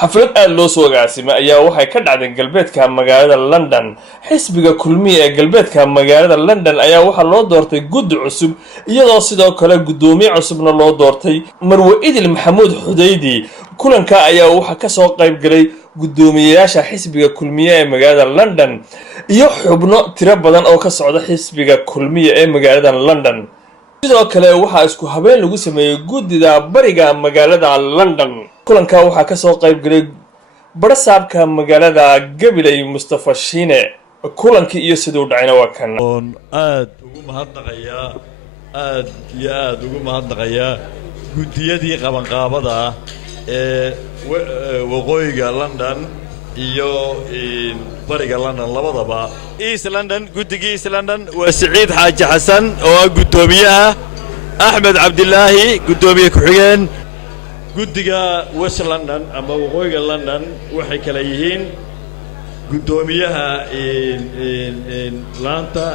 xaflad aad loo soo agaasimay ayaa waxay ka dhacday galbeedka magaalada London. Xisbiga kulmiye ee galbeedka magaalada London ayaa waxa loo doortay guddi cusub iyadoo sidoo kale gudoomiye cusubna loo doortay Marwe Idil Maxamuud Xudaydi. Kulanka ayaa waxa ka soo qayb galay gudoomiyeyaasha xisbiga kulmiye ee magaalada London iyo xubno tiro badan oo ka socda xisbiga kulmiye ee magaalada London. sidoo kale waxa isku habeen lagu sameeyay guddida bariga magaalada London. kulanka waxa ka soo qayb galay barasaabka magaalada Gabiley Mustafa Shiine. kulankii iyo sidoo dhacayna waa kan aad ugu mahadnaqaya guddiyadii qabanqaabada ee waqooyiga London iyo bariga London labadaba. East London guddiga East London waa Saciid Xaaji Xasan oo gudoomiyaha, Axmed Cabdilaahi gudoomiye ku xigeen. guddiga West London ama waqooyiga London waxay kala yihiin gudoomiyaha laanta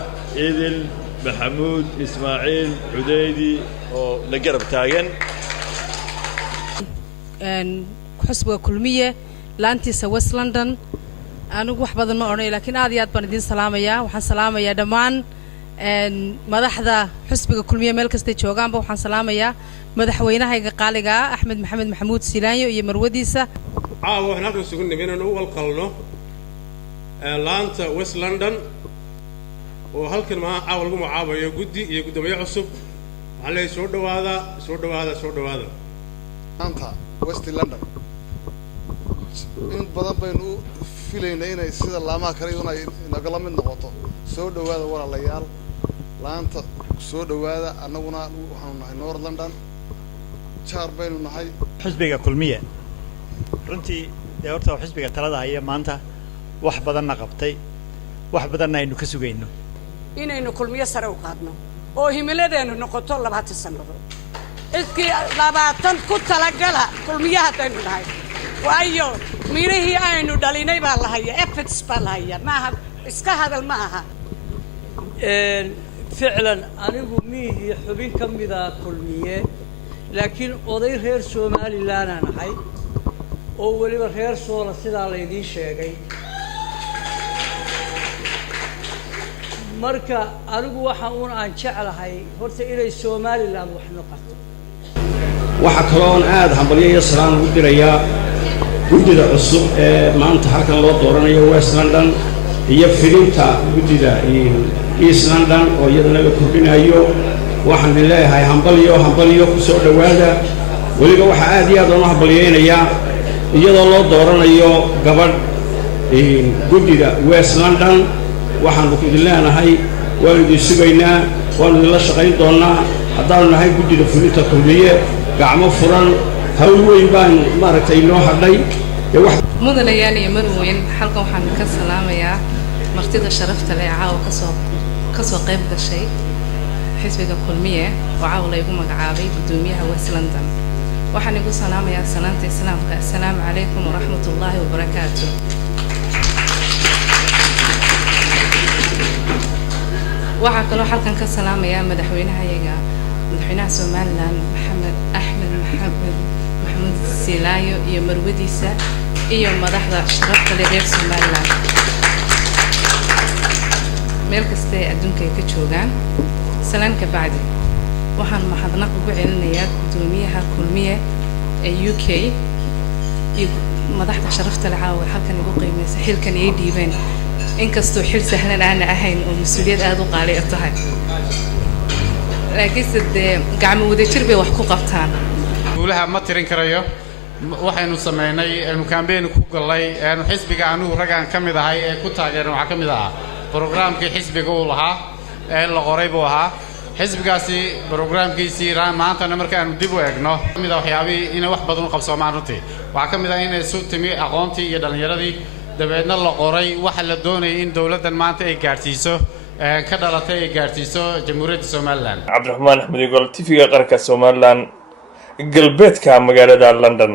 Idil Maxamuud Ismaaciil Xudaydi oo la garab taagan xisbiga kulmiye laantiisa West London. anigu wax badan ma oranay laakiin aad iyo aad baan idin salaamayaa. waxaan salaamayaa dhammaan madaxda xisbiga kulmiye meel kasta joogaanba. waxaan salaamayaa madaxweynahayga qaaliga Axmed Maxamed Maxamuud Silaanyo iyo marwadiisa. waxaan halkan sugan nahay inaan u walqalno laanta West London oo halkan ma lagu magacaabayo guddi iyo gudoomiye cusub. waxaan leeyahay soo dhawaada laanta West London. in badan baynu filaynaa inay sida laamaha kale inay nagala mid noqoto. soo dhawaada walaalayaal, laanta soo dhawaada. annaguna waxaanu nahay North London, jaar baynu nahay. xisbiga kulmiye runtii horta xisbiga talada haya maanta wax badanna qabtay, wax badanna aynu ka sugayno inaynu kulmiye sare u qaadno oo himiladeenu noqoto 20 sanadood. iskii 20 ku talagala kulmiyaha aynu nahay. waayo mirihii aynu dhalinay baa la hayaa, efforts baa la hayaa, maaha iska hadal maaha. ficlan anigu miihii xubin ka mida kulmiye, laakiin oday reer Somaliland aan ahay oo waliba reer Soola sidaa la idin sheegay. marka anigu waxa aan jecelahay horta inay Somaliland wax noqoto. waxa kale oo aad hambalyeeyo salaam ugu dirayaa guddida cusub ee maanta halkan loo dooranayo West London iyo filinta guddida East London oo iyadana la kordhinayo. waxaan leeyahay hambalyo ku soo dhawaada. waliba waxa aad iyo aad u hambalyeeynaya iyadoo loo dooranayo gabadh guddida West London. waxaan ku dileenahay waan idin sugaynaa, waan idin la shaqayn doonaa. haddaan nahay guddida fulinta kulmiye gacmo furan, hawl weyn baan maaragtay noo hadhay. mudanayaal iyo marweyn halkan waxaan ka salaamayaa martida sharafta leh caawa ka soo qayb gashay xisbiga kulmiye oo caawa la igu magacaabay gudoomiyaha West London. waxaan igu salaamayaa salaanta islaamka. assalaamu calaykum waraxmatullaahi wabarakaatuh. waxaan kaloo halkan ka salaamayaa madaxweynaha Somaliland Axmed Maxamuud Silaanyo iyo marwadiisa iyo madaxda sharafta leh reer Somaliland meel kasta ee adduunka ay ka joogaan. salaan ka bacdi waxaan mahadnaq ugu celinayaa gudoomiyaha kulmiye ee UK iyo madaxda sharafta leh caawa halkan ugu qiimeysay xilkan ay dhiibeen, inkastoo xil sahlan aan ahayn oo mas'uuliyad aad u qaali ah tahay, laakiin sidee gacmo wadajir bay wax ku qabtaan. guulaha ma tirin karayo. waxaynu sameynay campaign ku galay xisbiga anigu ragaan ka mid ahay ee ku taageeran waxa ka mid ah programkii xisbiga uu lahaa ee la qoray buu ahaa. xisbigaasi programkiisii maantana markaanu dib u eegno mid waxyaabihii inay wax badan u qabsoomaan runtii waxa ka mid ah inay soo timi aqoontii iyo dhalinyaradii dabeedna la qoray waxa la doonayay in dawladdan maanta ay gaarsiiso ka dhalatay ay gaarsiiso jamhuuriyadda Somaliland. Cabdiraxmaan Axmed Igol, TV-ga qaranka Somaliland, galbeedka magaalada London.